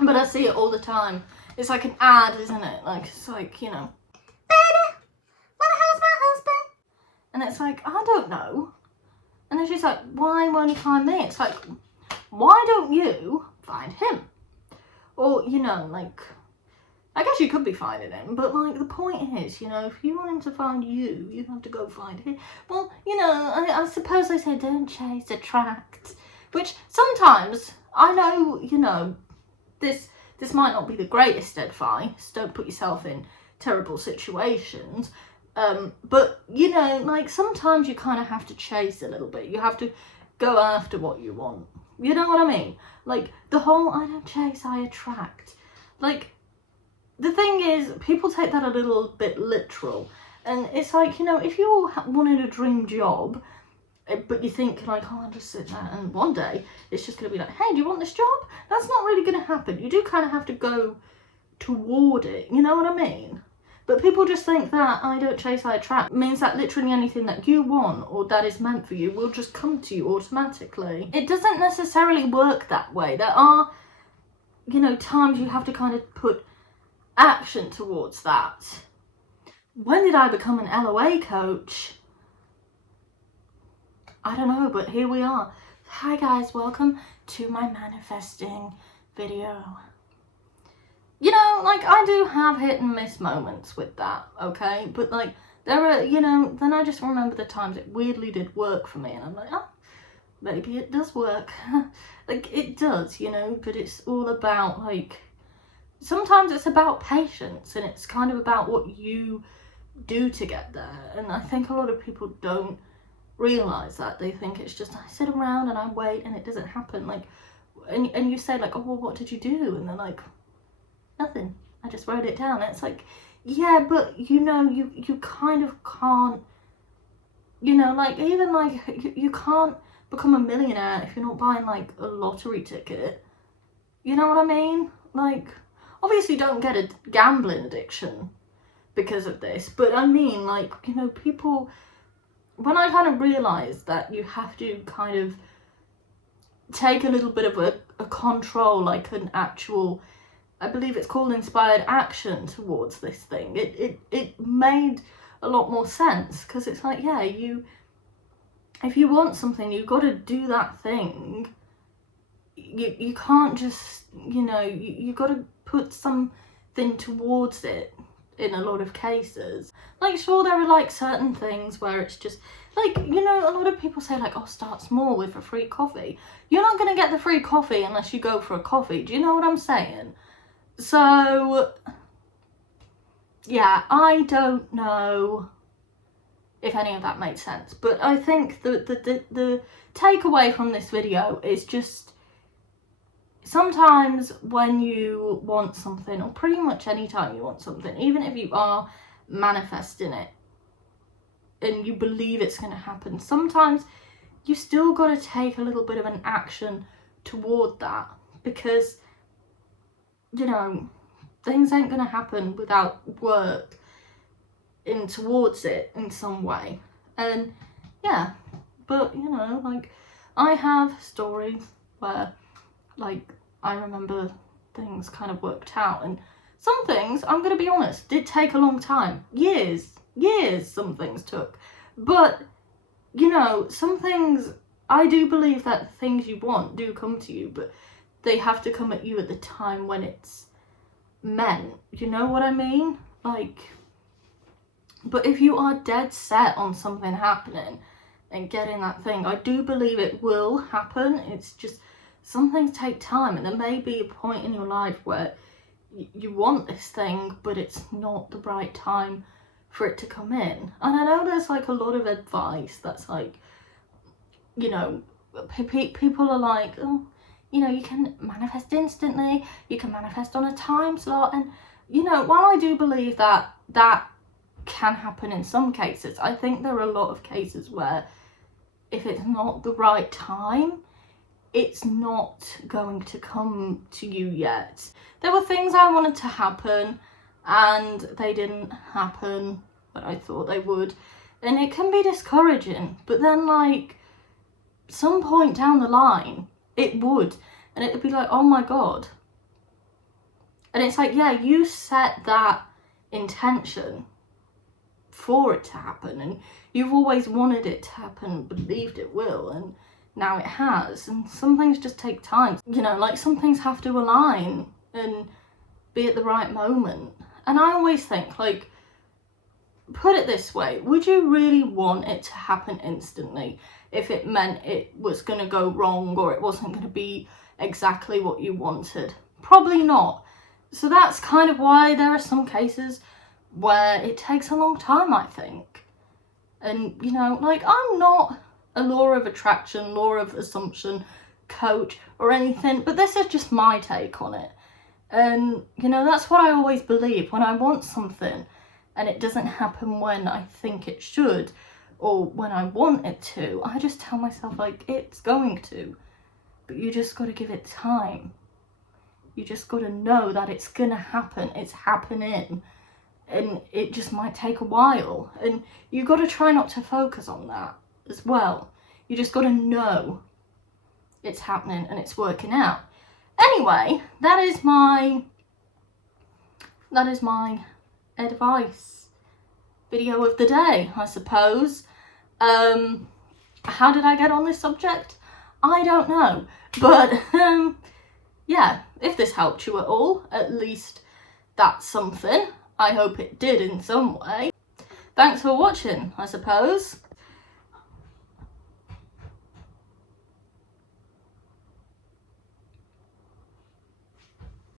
But I see it all the time. It's like an ad, isn't it? Like, it's like, you know, baby, where the hell's my husband? And it's like, I don't know. And then she's like, why won't he find me? It's like, why don't you find him? Or, you know, like, I guess you could be finding him, but, like, the point is, you know, if you want him to find you, you have to go find him. Well, you know, I suppose they say don't chase, attract. Which, sometimes, I know, you know, this might not be the greatest advice. Don't put yourself in terrible situations. But, you know, like, sometimes you kind of have to chase a little bit. You have to go after what you want. You know what I mean? Like, the whole, I don't chase, I attract. Like, the thing is, people take that a little bit literal. And it's like, you know, if you wanted a dream job, but you think, like, oh, I'll just sit there, and one day it's just going to be like, hey, do you want this job? That's not really going to happen. You do kind of have to go toward it. You know what I mean? But people just think that I don't chase, I attract means that literally anything that you want or that is meant for you will just come to you automatically. It doesn't necessarily work that way. There are, you know, times you have to kind of put action towards that. When did I become an LOA coach? I don't know, but here we are. Hi guys, welcome to my manifesting video. You know, like, I do have hit and miss moments with that, okay? But, like, there are, you know, then I just remember the times it weirdly did work for me, and I'm like, oh, maybe it does work. Like, it does, you know, but it's all about, like, sometimes it's about patience, and it's kind of about what you do to get there. And I think a lot of people don't realise that. They think it's just, I sit around and I wait and it doesn't happen. Like, and you say, like, oh, well, what did you do? And they're like, nothing. I just wrote it down. And it's like, yeah, but, you know, you kind of can't, you know, like, even, like, you can't become a millionaire if you're not buying, like, a lottery ticket. You know what I mean? Like, obviously don't get a gambling addiction because of this, but I mean, like, you know, people, when I kind of realised that you have to kind of take a little bit of a control, like an actual, I believe it's called inspired action towards this thing, it made a lot more sense, because it's like, yeah, if you want something, you've got to do that thing. You can't just, you know, you got to put something towards it in a lot of cases. Like, sure, there are, like, certain things where it's just, like, you know, a lot of people say, like, oh, start small with a free coffee. You're not going to get the free coffee unless you go for a coffee. Do you know what I'm saying? So, yeah, I don't know if any of that made sense. But I think the takeaway from this video is just, sometimes when you want something, or pretty much any time you want something, even if you are manifesting it and you believe it's going to happen, sometimes you still got to take a little bit of an action toward that, because, you know, things ain't going to happen without work in towards it in some way. And yeah, but, you know, like, I have stories where, like, I remember things kind of worked out, and some things, I'm going to be honest, did take a long time. Years some things took. But, you know, some things, I do believe that things you want do come to you, but they have to come at you at the time when it's meant. You know what I mean? Like, but if you are dead set on something happening and getting that thing, I do believe it will happen. It's just, some things take time, and there may be a point in your life where you want this thing, but it's not the right time for it to come in. And I know there's, like, a lot of advice that's like, you know, people are like, oh, you know, you can manifest instantly, you can manifest on a time slot. And, you know, while I do believe that that can happen in some cases, I think there are a lot of cases where if it's not the right time, it's not going to come to you yet. There were things I wanted to happen and they didn't happen, but I thought they would. And it can be discouraging, but then, like, some point down the line, it would. And it would be like, oh my God, And it's like, yeah, you set that intention for it to happen, and you've always wanted it to happen, believed it will, and now it has. And some things just take time, you know, like some things have to align and be at the right moment. And I always think, like, put it this way, would you really want it to happen instantly if it meant it was going to go wrong or it wasn't going to be exactly what you wanted? Probably not. So that's kind of why there are some cases where it takes a long time, I think. And, you know, like, I'm not a law of attraction, law of assumption coach or anything, but this is just my take on it. And, you know, that's what I always believe. When I want something and it doesn't happen when I think it should or when I want it to, I just tell myself, like, it's going to. But you just got to give it time. You just got to know that it's going to happen. It's happening. And it just might take a while. And you got to try not to focus on that as well. You just got to know it's happening and it's working out. Anyway, that is my advice video of the day, I suppose. How did I get on this subject? I don't know. But yeah, if this helped you at all, at least that's something. I hope it did in some way. Thanks for watching, I suppose.